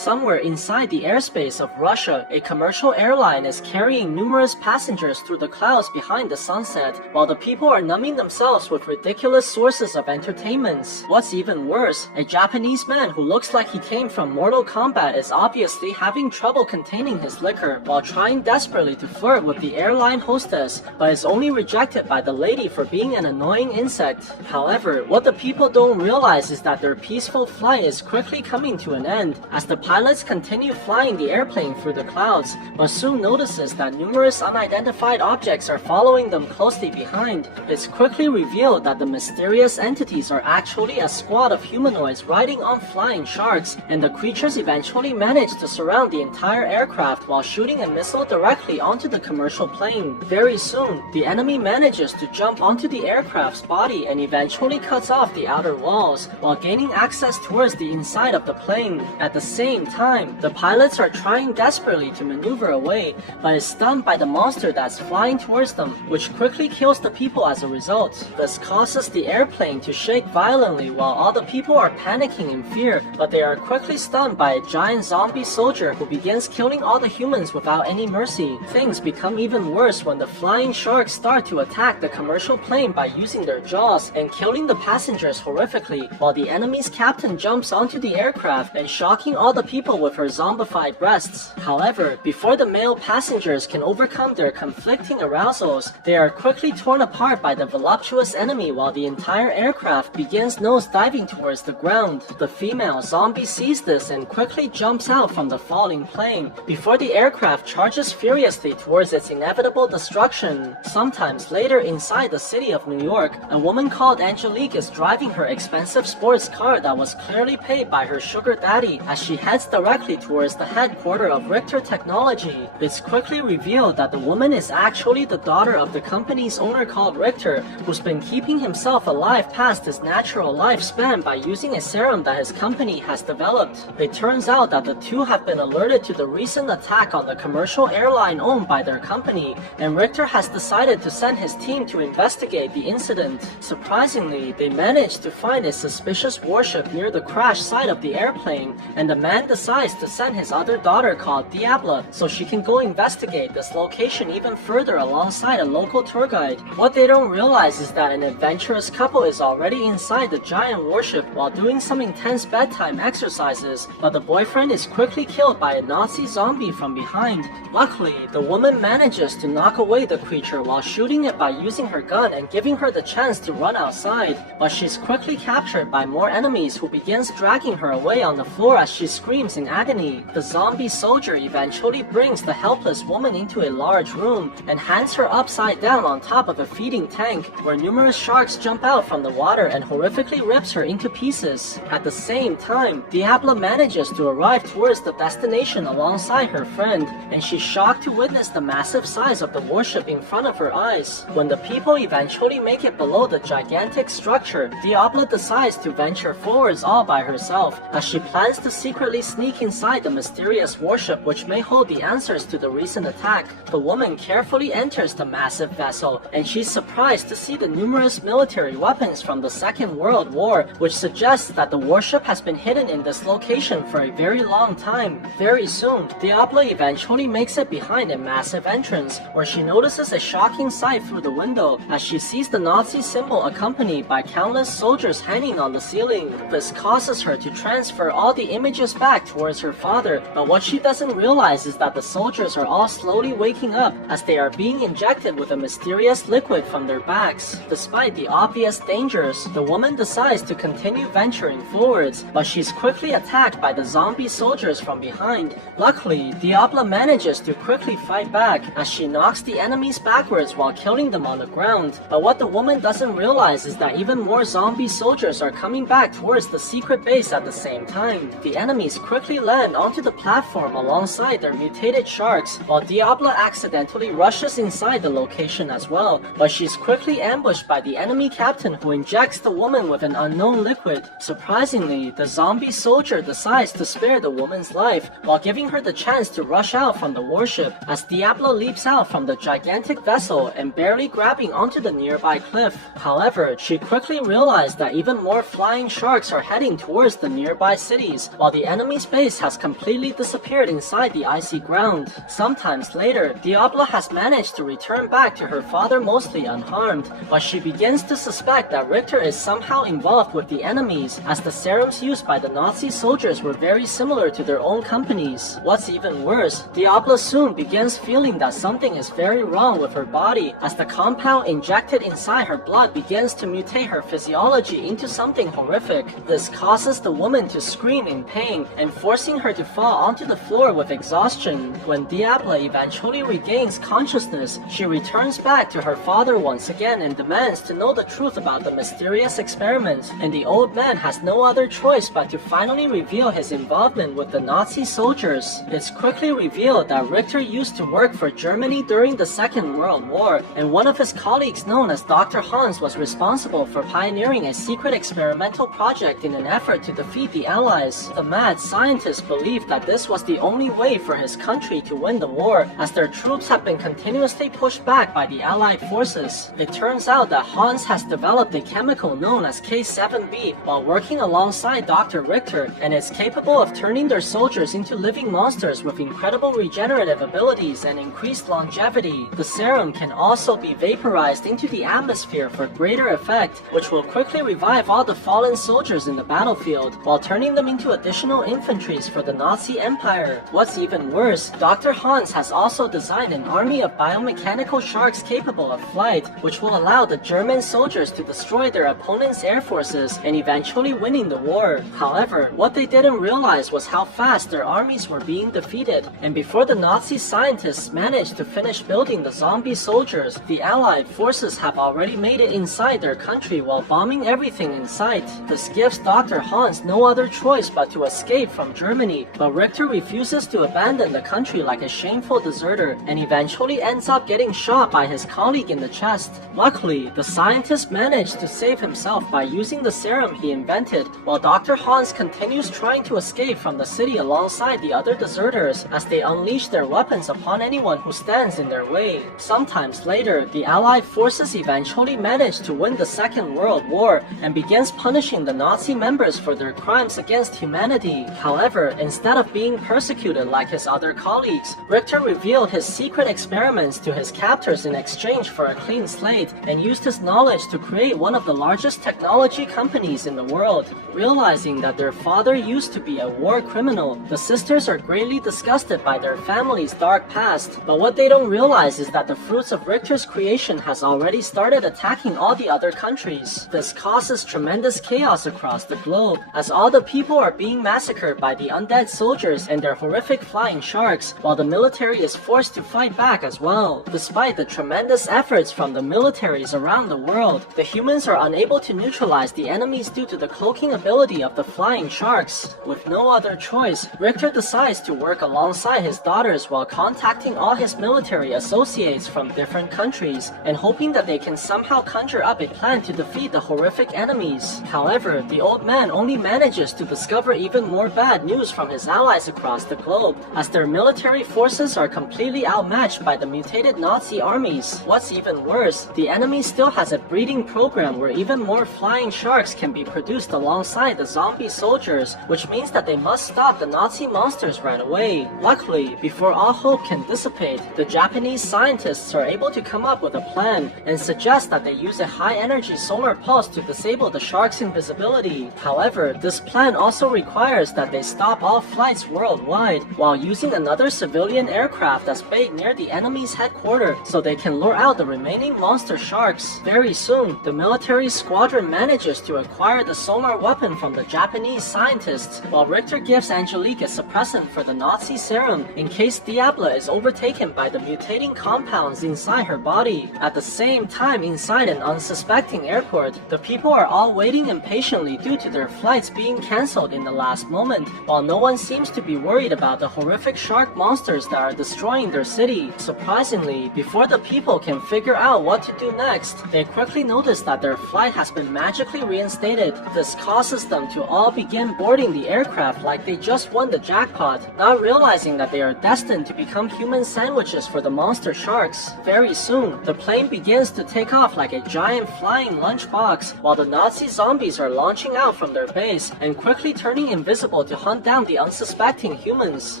Somewhere inside the airspace of Russia, a commercial airline is carrying numerous passengers through the clouds behind the sunset, while the people are numbing themselves with ridiculous sources of entertainments. What's even worse, a Japanese man who looks like he came from Mortal Kombat is obviously having trouble containing his liquor while trying desperately to flirt with the airline hostess, but is only rejected by the lady for being an annoying insect. However, what the people don't realize is that their peaceful flight is quickly coming to an end, as the pilots continue flying the airplane through the clouds, but soon notices that numerous unidentified objects are following them closely behind. It's quickly revealed that the mysterious entities are actually a squad of humanoids riding on flying sharks, and the creatures eventually manage to surround the entire aircraft while shooting a missile directly onto the commercial plane. Very soon, the enemy manages to jump onto the aircraft's body and eventually cuts off the outer walls, while gaining access towards the inside of the plane. At the same time, the pilots are trying desperately to maneuver away, but is stunned by the monster that's flying towards them, which quickly kills the people as a result. This causes the airplane to shake violently while all the people are panicking in fear, but they are quickly stunned by a giant zombie soldier who begins killing all the humans without any mercy. Things become even worse when the flying sharks start to attack the commercial plane by using their jaws and killing the passengers horrifically, while the enemy's captain jumps onto the aircraft and shocking all the people with her zombified breasts. However, before the male passengers can overcome their conflicting arousals, they are quickly torn apart by the voluptuous enemy while the entire aircraft begins nose diving towards the ground. The female zombie sees this and quickly jumps out from the falling plane before the aircraft charges furiously towards its inevitable destruction. Sometimes later inside the city of New York, a woman called Angelique is driving her expensive sports car that was clearly paid by her sugar daddy as she heads directly towards the headquarters of Richter Technology. It's quickly revealed that the woman is actually the daughter of the company's owner called Richter, who's been keeping himself alive past his natural lifespan by using a serum that his company has developed. It turns out that the two have been alerted to the recent attack on the commercial airline owned by their company, and Richter has decided to send his team to investigate the incident. Surprisingly, they managed to find a suspicious warship near the crash site of the airplane, and the man decides to send his other daughter called Diabla so she can go investigate this location even further alongside a local tour guide. What they don't realize is that an adventurous couple is already inside the giant warship while doing some intense bedtime exercises, but the boyfriend is quickly killed by a Nazi zombie from behind. Luckily, the woman manages to knock away the creature while shooting it by using her gun and giving her the chance to run outside, but she's quickly captured by more enemies who begins dragging her away on the floor as she screams in agony. The zombie soldier eventually brings the helpless woman into a large room and hands her upside down on top of a feeding tank, where numerous sharks jump out from the water and horrifically rips her into pieces. At the same time, Diabla manages to arrive towards the destination alongside her friend, and she's shocked to witness the massive size of the warship in front of her eyes. When the people eventually make it below the gigantic structure, Diabla decides to venture forwards all by herself, as she plans to secretly sneak inside the mysterious warship which may hold the answers to the recent attack. The woman carefully enters the massive vessel, and she's surprised to see the numerous military weapons from the Second World War, which suggests that the warship has been hidden in this location for a very long time. Very soon, Diabla eventually makes it behind a massive entrance, where she notices a shocking sight through the window as she sees the Nazi symbol accompanied by countless soldiers hanging on the ceiling. This causes her to transfer all the images back towards her father, but what she doesn't realize is that the soldiers are all slowly waking up as they are being injected with a mysterious liquid from their backs. Despite the obvious dangers, the woman decides to continue venturing forwards, but she's quickly attacked by the zombie soldiers from behind. Luckily, Diabla manages to quickly fight back as she knocks the enemies backwards while killing them on the ground. But what the woman doesn't realize is that even more zombie soldiers are coming back towards the secret base at the same time. The enemies quickly land onto the platform alongside their mutated sharks, while Diabla accidentally rushes inside the location as well, but she's quickly ambushed by the enemy captain who injects the woman with an unknown liquid. Surprisingly, the zombie soldier decides to spare the woman's life while giving her the chance to rush out from the warship, as Diabla leaps out from the gigantic vessel and barely grabbing onto the nearby cliff. However, she quickly realized that even more flying sharks are heading towards the nearby cities, while the enemy enemy's base has completely disappeared inside the icy ground. Sometimes later, Diabla has managed to return back to her father mostly unharmed, but she begins to suspect that Richter is somehow involved with the enemies, as the serums used by the Nazi soldiers were very similar to their own companies. What's even worse, Diabla soon begins feeling that something is very wrong with her body, as the compound injected inside her blood begins to mutate her physiology into something horrific. This causes the woman to scream in pain and forcing her to fall onto the floor with exhaustion. When Diabla eventually regains consciousness, she returns back to her father once again and demands to know the truth about the mysterious experiment, and the old man has no other choice but to finally reveal his involvement with the Nazi soldiers. It's quickly revealed that Richter used to work for Germany during the Second World War, and one of his colleagues known as Dr. Hans was responsible for pioneering a secret experimental project in an effort to defeat the Allies. The mad scientist believed that this was the only way for his country to win the war, as their troops have been continuously pushed back by the Allied forces. It turns out that Hans has developed a chemical known as K7B while working alongside Dr. Richter, and is capable of turning their soldiers into living monsters with incredible regenerative abilities and increased longevity. The serum can also be vaporized into the atmosphere for greater effect, which will quickly revive all the fallen soldiers in the battlefield, while turning them into additional infantries for the Nazi Empire. What's even worse, Dr. Hans has also designed an army of biomechanical sharks capable of flight, which will allow the German soldiers to destroy their opponent's air forces and eventually winning the war. However, what they didn't realize was how fast their armies were being defeated, and before the Nazi scientists managed to finish building the zombie soldiers, the Allied forces have already made it inside their country while bombing everything in sight. This gives Dr. Hans no other choice but to escape from Germany, but Richter refuses to abandon the country like a shameful deserter, and eventually ends up getting shot by his colleague in the chest. Luckily, the scientist managed to save himself by using the serum he invented, while Dr. Hans continues trying to escape from the city alongside the other deserters as they unleash their weapons upon anyone who stands in their way. Sometimes later, the Allied forces eventually manage to win the Second World War and begins punishing the Nazi members for their crimes against humanity. However, instead of being persecuted like his other colleagues, Richter revealed his secret experiments to his captors in exchange for a clean slate, and used his knowledge to create one of the largest technology companies in the world. Realizing that their father used to be a war criminal, the sisters are greatly disgusted by their family's dark past, but what they don't realize is that the fruits of Richter's creation has already started attacking all the other countries. This causes tremendous chaos across the globe, as all the people are being massacred by the undead soldiers and their horrific flying sharks, while the military is forced to fight back as well. Despite the tremendous efforts from the militaries around the world, the humans are unable to neutralize the enemies due to the cloaking ability of the flying sharks. With no other choice, Richter decides to work alongside his daughters while contacting all his military associates from different countries and hoping that they can somehow conjure up a plan to defeat the horrific enemies. However, the old man only manages to discover even more bad news from his allies across the globe, as their military forces are completely outmatched by the mutated Nazi armies. What's even worse, the enemy still has a breeding program where even more flying sharks can be produced alongside the zombie soldiers, which means that they must stop the Nazi monsters right away. Luckily, before all hope can dissipate, the Japanese scientists are able to come up with a plan and suggest that they use a high-energy solar pulse to disable the sharks' invisibility. However, this plan also requires that they stop all flights worldwide while using another civilian aircraft as bait near the enemy's headquarters so they can lure out the remaining monster sharks. Very soon, the military squadron manages to acquire the sonar weapon from the Japanese scientists, while Richter gives Angelique a suppressant for the Nazi serum in case Diabla is overtaken by the mutating compounds inside her body. At the same time, inside an unsuspecting airport, the people are all waiting impatiently due to their flights being cancelled in the last moment, while no one seems to be worried about the horrific shark monsters that are destroying their city. Surprisingly, before the people can figure out what to do next, they quickly notice that their flight has been magically reinstated. This causes them to all begin boarding the aircraft like they just won the jackpot, not realizing that they are destined to become human sandwiches for the monster sharks. Very soon, the plane begins to take off like a giant flying lunchbox, while the Nazi zombies are launching out from their base and quickly turning invisible possible to hunt down the unsuspecting humans.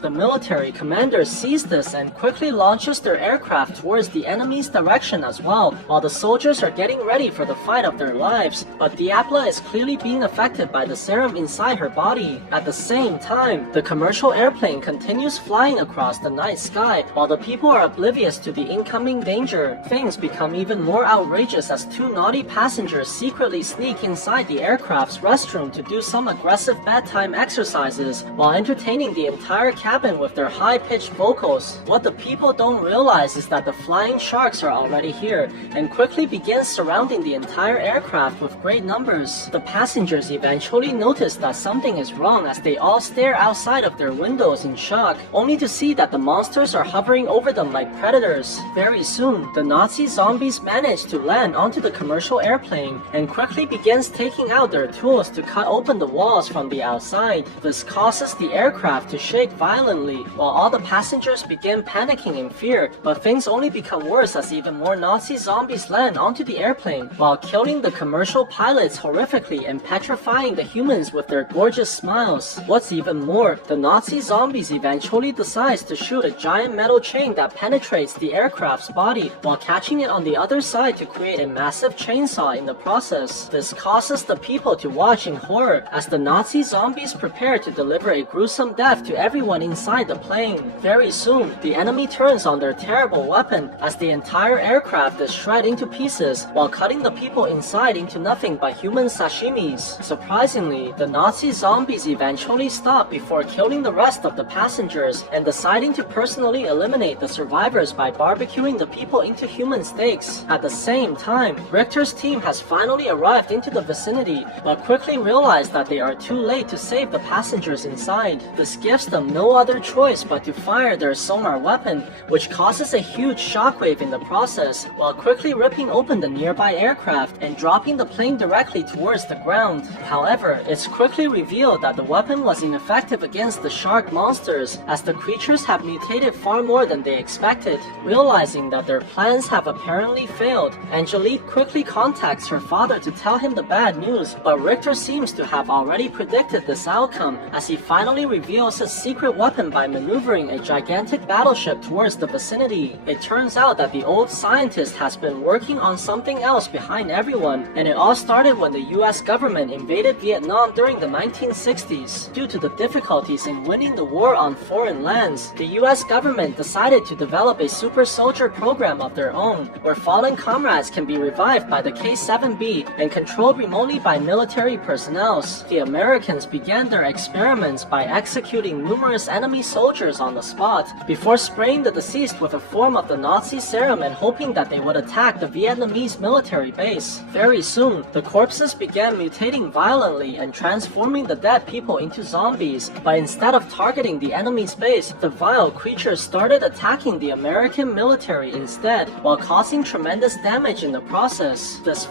The military commander sees this and quickly launches their aircraft towards the enemy's direction as well, while the soldiers are getting ready for the fight of their lives. But Diabla is clearly being affected by the serum inside her body. At the same time, the commercial airplane continues flying across the night sky while the people are oblivious to the incoming danger. Things become even more outrageous as two naughty passengers secretly sneak inside the aircraft's restroom to do some aggressive bedtime exercises while entertaining the entire cabin with their high-pitched vocals. What the people don't realize is that the flying sharks are already here and quickly begin surrounding the entire aircraft with great numbers. The passengers eventually notice that something is wrong as they all stare outside of their windows in shock, only to see that the monsters are hovering over them like predators. Very soon, the Nazi zombies manage to land onto the commercial airplane and quickly begins taking out their tools to cut open the walls from the outside. This causes the aircraft to shake violently while all the passengers begin panicking in fear, but things only become worse as even more Nazi zombies land onto the airplane while killing the commercial pilots horrifically and petrifying the humans with their gorgeous smiles. What's even more, the Nazi zombies eventually decides to shoot a giant metal chain that penetrates the aircraft's body while catching it on the other side to create a massive chainsaw in the process. This causes the people to watch in horror as the Nazi zombies prepare to deliver a gruesome death to everyone inside the plane. Very soon, the enemy turns on their terrible weapon as the entire aircraft is shred into pieces while cutting the people inside into nothing but human sashimis. Surprisingly, the Nazi zombies eventually stop before killing the rest of the passengers and deciding to personally eliminate the survivors by barbecuing the people into human steaks. At the same time, Richter's team has finally arrived into the vicinity, but quickly realize that they are too late to save the passengers inside. This gives them no other choice but to fire their sonar weapon, which causes a huge shockwave in the process, while quickly ripping open the nearby aircraft and dropping the plane directly towards the ground. However, it's quickly revealed that the weapon was ineffective against the shark monsters, as the creatures have mutated far more than they expected. Realizing that their plans have apparently failed, Angelique quickly contacts her father to tell him the bad news, but Richter seems to have already predicted this outcome as he finally reveals his secret weapon by maneuvering a gigantic battleship towards the vicinity. It turns out that the old scientist has been working on something else behind everyone, and it all started when the US government invaded Vietnam during the 1960s. Due to the difficulties in winning the war on foreign lands, the US government decided to develop a super soldier program of their own, where fallen comrades can be revived by the K-7B and controlled remotely by military personnel. The Americans began their experiments by executing numerous enemy soldiers on the spot, before spraying the deceased with a form of the Nazi serum and hoping that they would attack the Vietnamese military base. Very soon, the corpses began mutating violently and transforming the dead people into zombies, but instead of targeting the enemy's base, the vile creatures started attacking the American military instead, while causing tremendous damage in the process. This